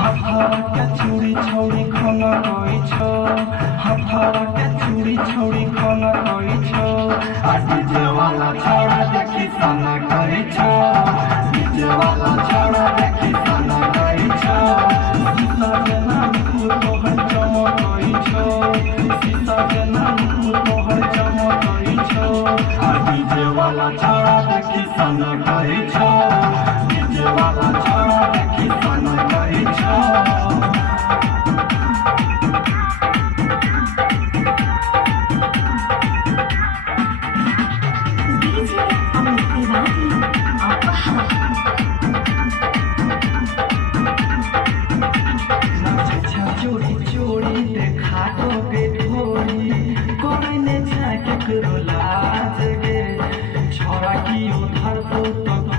হাফহাওয়াকে চুরি ছৌরি খনা কইছ, হাফহাওয়াকে চুরি ছৌরি খনা কইছ, আর ডিজেওয়ালা ছড়া দেখি সানা কইছ, ডিজেওয়ালা ছড়া দেখি সানা কইছ, সীতাকে নাম তোহর চমক কইছ, সীতাকে নাম তোহর চমক কইছ, আর ডিজেওয়ালা ছড়া দেখি সানা কইছ, ডিজেওয়ালা ছড়া দেখি সানা কইছ। चोरी चोरी देखा के थोड़ी कोने झाके करो लाज गे छोरा की उधर तो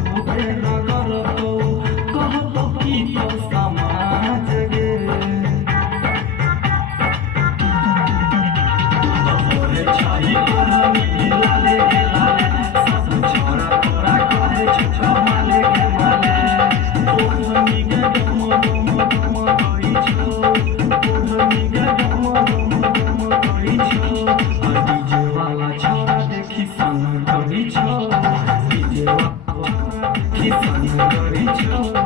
खूबे नगर तो कह तो की तो समाज गे तोरे छाई करनी लाले गे लाले सब छोरा तोरा कहे छो माले गे माले ओहनी गे दम दम दम गई छो ডিজেওয়ালা ছড়া দেখি সানা করিছ, ডিজেওয়ালা ছড়া দেখি সানা করিছ।